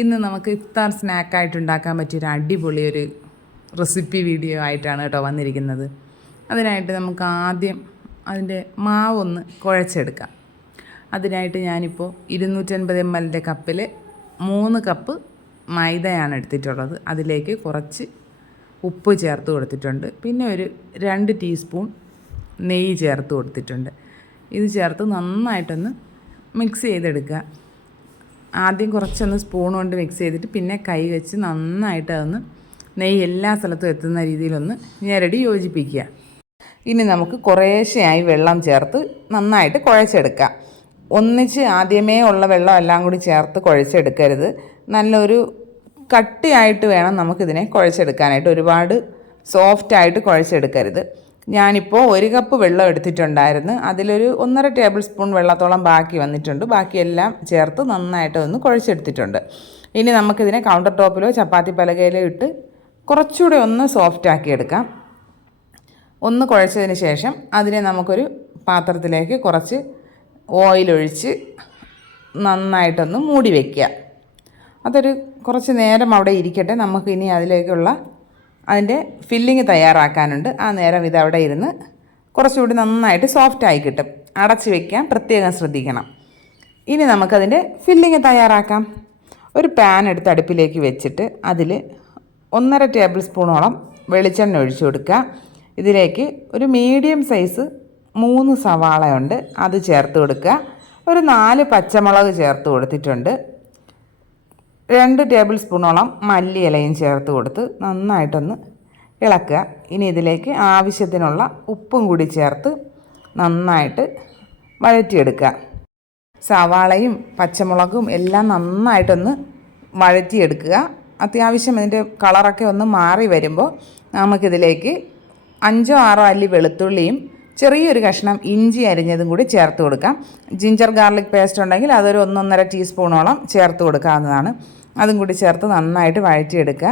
ഇന്ന് നമുക്ക് ഇഫ്താർ സ്നാക്കായിട്ട് ഉണ്ടാക്കാൻ പറ്റിയൊരു അടിപൊളിയൊരു റെസിപ്പി വീഡിയോ ആയിട്ടാണ് കേട്ടോ വന്നിരിക്കുന്നത്. അതിനായിട്ട് നമുക്ക് ആദ്യം അതിൻ്റെ മാവൊന്ന് കുഴച്ചെടുക്കാം. അതിനായിട്ട് ഞാനിപ്പോൾ 250 ml കപ്പിൽ 3 കപ്പ് മൈദയാണ് എടുത്തിട്ടുള്ളത്. അതിലേക്ക് കുറച്ച് ഉപ്പ് ചേർത്ത് കൊടുത്തിട്ടുണ്ട്. പിന്നെ ഒരു 2 ടീസ്പൂൺ നെയ്യ് ചേർത്ത് കൊടുത്തിട്ടുണ്ട്. ഇത് ചേർത്ത് നന്നായിട്ടൊന്ന് മിക്സ് ചെയ്തെടുക്കുക. ആദ്യം കുറച്ചൊന്ന് സ്പൂൺ കൊണ്ട് മിക്സ് ചെയ്തിട്ട് പിന്നെ കൈ വെച്ച് നന്നായിട്ട് അതൊന്ന് നെയ്യ് എല്ലാ സ്ഥലത്തും എത്തുന്ന രീതിയിലൊന്ന് ഞെരടി യോജിപ്പിക്കുക. ഇനി നമുക്ക് കുറേശ്ശെയായി വെള്ളം ചേർത്ത് നന്നായിട്ട് കുഴച്ചെടുക്കാം. ഒന്നിച്ച് ആദ്യമേ ഉള്ള വെള്ളം എല്ലാം കൂടി ചേർത്ത് കുഴച്ചെടുക്കരുത്. നല്ലൊരു കട്ടിയായിട്ട് വേണം നമുക്കിതിനെ കുഴച്ചെടുക്കാനായിട്ട്. ഒരുപാട് സോഫ്റ്റായിട്ട് കുഴച്ചെടുക്കരുത്. ഞാനിപ്പോൾ 1 കപ്പ് വെള്ളം എടുത്തിട്ടുണ്ടായിരുന്നു. അതിലൊരു 1.5 ടേബിൾ സ്പൂൺ വെള്ളത്തോളം ബാക്കി വന്നിട്ടുണ്ട്. ബാക്കിയെല്ലാം ചേർത്ത് നന്നായിട്ട് ഒന്ന് കുഴച്ചെടുത്തിട്ടുണ്ട്. ഇനി നമുക്കിതിനെ കൗണ്ടർ ടോപ്പിലോ ചപ്പാത്തി പലകയിലോ ഇട്ട് കുറച്ചുകൂടെ ഒന്ന് സോഫ്റ്റാക്കി എടുക്കാം. ഒന്ന് കുഴച്ചതിന് ശേഷം അതിനെ നമുക്കൊരു പാത്രത്തിലേക്ക് കുറച്ച് ഓയിലൊഴിച്ച് നന്നായിട്ടൊന്ന് മൂടി വയ്ക്കുക. അതൊരു കുറച്ച് നേരം അവിടെ ഇരിക്കട്ടെ. നമുക്കിനി അതിലേക്കുള്ള അതിൻ്റെ ഫില്ലിങ് തയ്യാറാക്കാനുണ്ട്. ആ നേരം ഇതവിടെ ഇരുന്ന് കുറച്ചുകൂടി നന്നായിട്ട് സോഫ്റ്റായി കിട്ടും. അടച്ച് വയ്ക്കാൻ പ്രത്യേകം ശ്രദ്ധിക്കണം. ഇനി നമുക്കതിൻ്റെ ഫില്ലിങ് തയ്യാറാക്കാം. ഒരു പാൻ എടുത്ത് അടുപ്പിലേക്ക് വെച്ചിട്ട് അതിൽ 1.5 ടേബിൾ സ്പൂണോളം വെളിച്ചെണ്ണ ഒഴിച്ചു കൊടുക്കുക. ഇതിലേക്ക് ഒരു മീഡിയം സൈസ് 3 സവാളയുണ്ട്, അത് ചേർത്ത് കൊടുക്കുക. ഒരു 4 പച്ചമുളക് ചേർത്ത് കൊടുത്തിട്ടുണ്ട്. 2 ടേബിൾ സ്പൂണോളം മല്ലിയിലയും ചേർത്ത് കൊടുത്ത് നന്നായിട്ടൊന്ന് ഇളക്കുക. ഇനി ഇതിലേക്ക് ആവശ്യത്തിനുള്ള ഉപ്പും കൂടി ചേർത്ത് നന്നായിട്ട് വഴറ്റിയെടുക്കുക. സവാളയും പച്ചമുളകും എല്ലാം നന്നായിട്ടൊന്ന് വഴറ്റിയെടുക്കുക. അത്യാവശ്യം ഇതിൻ്റെ കളറൊക്കെ ഒന്ന് മാറി വരുമ്പോൾ നമുക്കിതിലേക്ക് 5-6 അല്ലി വെളുത്തുള്ളിയും ചെറിയൊരു കഷ്ണം ഇഞ്ചി അരിഞ്ഞതും കൂടി ചേർത്ത് കൊടുക്കാം. ജിഞ്ചർ ഗാർലിക് പേസ്റ്റ് ഉണ്ടെങ്കിൽ അതൊരു 1-1.5 ടീസ്പൂണോളം ചേർത്ത് കൊടുക്കാവുന്നതാണ്. അതും കൂടി ചേർത്ത് നന്നായിട്ട് വഴറ്റിയെടുക്കുക.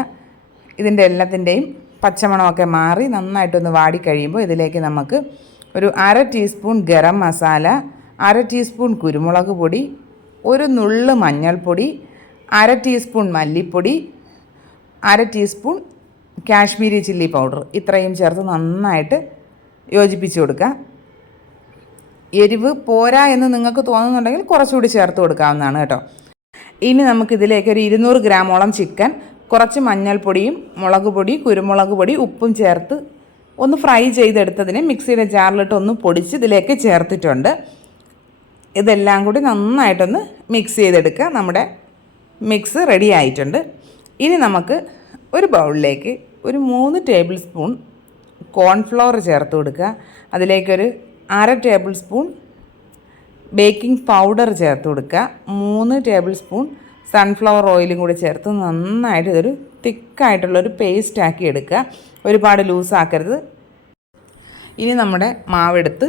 ഇതിൻ്റെ എല്ലാത്തിൻ്റെയും പച്ചമണമൊക്കെ മാറി നന്നായിട്ടൊന്ന് വാടിക്കഴിയുമ്പോൾ ഇതിലേക്ക് നമുക്ക് ഒരു 1/2 ടീസ്പൂൺ ഗരം മസാല, 1/2 ടീസ്പൂൺ കുരുമുളക് പൊടി, ഒരു നുള്ള് മഞ്ഞൾപ്പൊടി, 1/2 ടീസ്പൂൺ മല്ലിപ്പൊടി, 1/2 ടീസ്പൂൺ കാശ്മീരി ചില്ലി പൗഡർ, ഇത്രയും ചേർത്ത് നന്നായിട്ട് യോജിപ്പിച്ച് കൊടുക്കുക. എരിവ് പോരാ എന്ന് നിങ്ങൾക്ക് തോന്നുന്നുണ്ടെങ്കിൽ കുറച്ചുകൂടി ചേർത്ത് കൊടുക്കാവുന്നതാണ് കേട്ടോ. ഇനി നമുക്കിതിലേക്ക് ഒരു 200 ഗ്രാമോളം ചിക്കൻ, കുറച്ച് മഞ്ഞൾപ്പൊടിയും മുളക് പൊടി, കുരുമുളക് പൊടി, ഉപ്പും ചേർത്ത് ഒന്ന് ഫ്രൈ ചെയ്തെടുത്തതിനെ മിക്സിയുടെ ജാറിലിട്ട് ഒന്ന് പൊടിച്ച് ഇതിലേക്ക് ചേർത്തിട്ടുണ്ട്. ഇതെല്ലാം കൂടി നന്നായിട്ടൊന്ന് മിക്സ് ചെയ്തെടുക്കുക. നമ്മുടെ മിക്സ് റെഡി ആയിട്ടുണ്ട്. ഇനി നമുക്ക് ഒരു ബൗളിലേക്ക് ഒരു 3 ടേബിൾ സ്പൂൺ കോൺഫ്ലവർ ചേർത്ത് കൊടുക്കുക. അതിലേക്കൊരു 1/2 ടേബിൾ സ്പൂൺ ബേക്കിംഗ് പൗഡർ ചേർത്ത് കൊടുക്കുക. 3 ടേബിൾ സ്പൂൺ സൺഫ്ലവർ ഓയിലും കൂടി ചേർത്ത് നന്നായിട്ട് ഇതൊരു തിക്കായിട്ടുള്ളൊരു പേസ്റ്റാക്കി എടുക്കുക. ഒരുപാട് ലൂസാക്കരുത്. ഇനി നമ്മുടെ മാവെടുത്ത്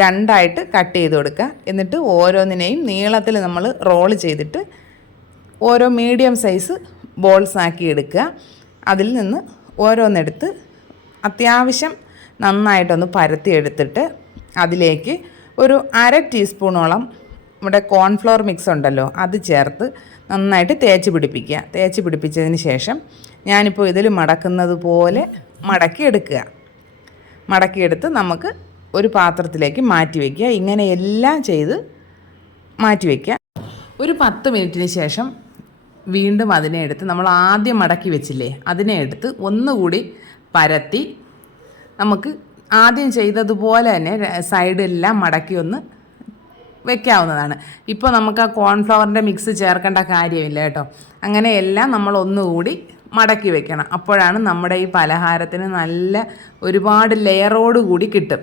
2ആയിട്ട് കട്ട് ചെയ്ത് കൊടുക്കുക. എന്നിട്ട് ഓരോന്നിനെയും നീളത്തിൽ നമ്മൾ റോൾ ചെയ്തിട്ട് ഓരോ മീഡിയം സൈസ് ബോൾസ് ആക്കി എടുക്കുക. അതിൽ നിന്ന് ഓരോന്നെടുത്ത് അത്യാവശ്യം നന്നായിട്ടൊന്ന് പരത്തി എടുത്തിട്ട് അതിലേക്ക് ഒരു 1/2 ടീസ്പൂണോളം നമ്മുടെ കോൺഫ്ലവർ മിക്സ് ഉണ്ടല്ലോ അത് ചേർത്ത് നന്നായിട്ട് തേച്ച് പിടിപ്പിക്കുക. തേച്ച് പിടിപ്പിച്ചതിന് ശേഷം ഞാനിപ്പോൾ ഇതിൽ മടക്കുന്നത് പോലെ മടക്കിയെടുക്കുക. മടക്കിയെടുത്ത് നമുക്ക് ഒരു പാത്രത്തിലേക്ക് മാറ്റി വയ്ക്കുക. ഇങ്ങനെ എല്ലാം ചെയ്ത് മാറ്റി വയ്ക്കുക. ഒരു 10 മിനിറ്റിന് ശേഷം വീണ്ടും അതിനെ എടുത്ത് നമ്മൾ ആദ്യം മടക്കി വെച്ചില്ലേ അതിനെ എടുത്ത് ഒന്നുകൂടി പരത്തി നമുക്ക് ആദ്യം ചെയ്തതുപോലെ തന്നെ സൈഡെല്ലാം മടക്കി ഒന്ന് വെക്കാവുന്നതാണ്. ഇപ്പോൾ നമുക്ക് ആ കോൺഫ്ലവറിൻ്റെ മിക്സ് ചേർക്കേണ്ട കാര്യമില്ല കേട്ടോ. അങ്ങനെ എല്ലാം നമ്മൾ ഒന്നുകൂടി മടക്കി വെക്കണം. അപ്പോഴാണ് നമ്മുടെ ഈ പലഹാരത്തിന് നല്ല ഒരുപാട് ലെയറോട് കൂടി കിട്ടും.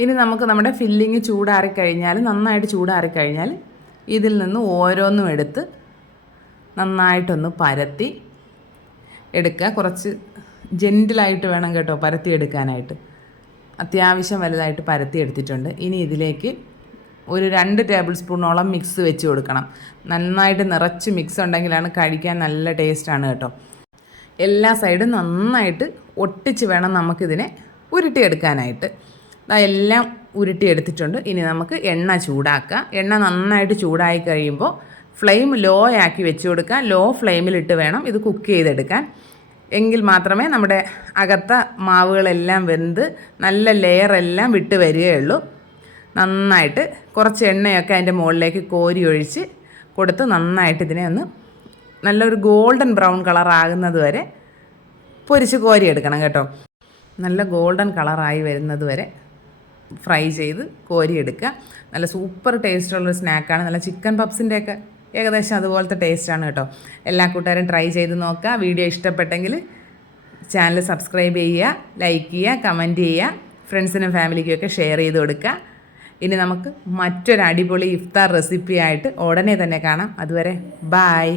ഇനി നമുക്ക് നമ്മുടെ ഫില്ലിങ് ചൂടാറിക്കഴിഞ്ഞാൽ നന്നായിട്ട് ചൂടാറിക്കഴിഞ്ഞാൽ ഇതിൽ നിന്ന് ഓരോന്നും എടുത്ത് നന്നായിട്ടൊന്ന് പരത്തി എടുക്കുക. കുറച്ച് ജെൻറ്റിലായിട്ട് വേണം കേട്ടോ പരത്തി എടുക്കാനായിട്ട്. അത്യാവശ്യം വലുതായിട്ട് പരത്തി എടുത്തിട്ടുണ്ട്. ഇനി ഇതിലേക്ക് ഒരു 2 ടേബിൾ സ്പൂണോളം മിക്സ് വെച്ച് കൊടുക്കണം. നന്നായിട്ട് നിറച്ച് മിക്സ് ഉണ്ടെങ്കിലാണ് കഴിക്കാൻ നല്ല ടേസ്റ്റാണ് കേട്ടോ. എല്ലാ സൈഡും നന്നായിട്ട് ഒട്ടിച്ച് വേണം നമുക്കിതിനെ ഉരുട്ടിയെടുക്കാനായിട്ട്. എല്ലാം ഉരുട്ടിയെടുത്തിട്ടുണ്ട്. ഇനി നമുക്ക് എണ്ണ ചൂടാക്കാം. എണ്ണ നന്നായിട്ട് ചൂടായി കഴിയുമ്പോൾ ഫ്ലെയിം ലോ ആക്കി വെച്ച് കൊടുക്കുക. ലോ ഫ്ലെയിമിലിട്ട് വേണം ഇത് കുക്ക് ചെയ്തെടുക്കാൻ. എങ്കിൽ മാത്രമേ നമ്മുടെ അകത്ത മാവുകളെല്ലാം വെന്ത് നല്ല ലെയറെല്ലാം വിട്ട് വരികയുള്ളൂ. നന്നായിട്ട് കുറച്ച് എണ്ണയൊക്കെ അതിൻ്റെ മുകളിലേക്ക് കോരി ഒഴിച്ച് കൊടുത്ത് നന്നായിട്ട് ഇതിനെ ഒന്ന് നല്ലൊരു ഗോൾഡൻ ബ്രൗൺ കളറാകുന്നത് വരെ പൊരിച്ച് കോരിയെടുക്കണം കേട്ടോ. നല്ല ഗോൾഡൻ കളറായി വരുന്നത് വരെ ഫ്രൈ ചെയ്ത് കോരിയെടുക്കുക. നല്ല സൂപ്പർ ടേസ്റ്റുള്ളൊരു സ്നാക്കാണ്. നല്ല ചിക്കൻ പപ്സിൻ്റെയൊക്കെ ഏകദേശം അതുപോലത്തെ ടേസ്റ്റാണ് കേട്ടോ. എല്ലാ കൂട്ടുകാരും ട്രൈ ചെയ്ത് നോക്കുക. വീഡിയോ ഇഷ്ടപ്പെട്ടെങ്കിൽ ചാനൽ സബ്സ്ക്രൈബ് ചെയ്യുക, ലൈക്ക് ചെയ്യുക, കമൻറ്റ് ചെയ്യുക, ഫ്രണ്ട്സിനും ഫാമിലിക്കുമൊക്കെ ഷെയർ ചെയ്ത് കൊടുക്കുക. ഇനി നമുക്ക് മറ്റൊരു അടിപൊളി ഇഫ്താർ റെസിപ്പി ആയിട്ട് ഉടനെ തന്നെ കാണാം. അതുവരെ ബായ്.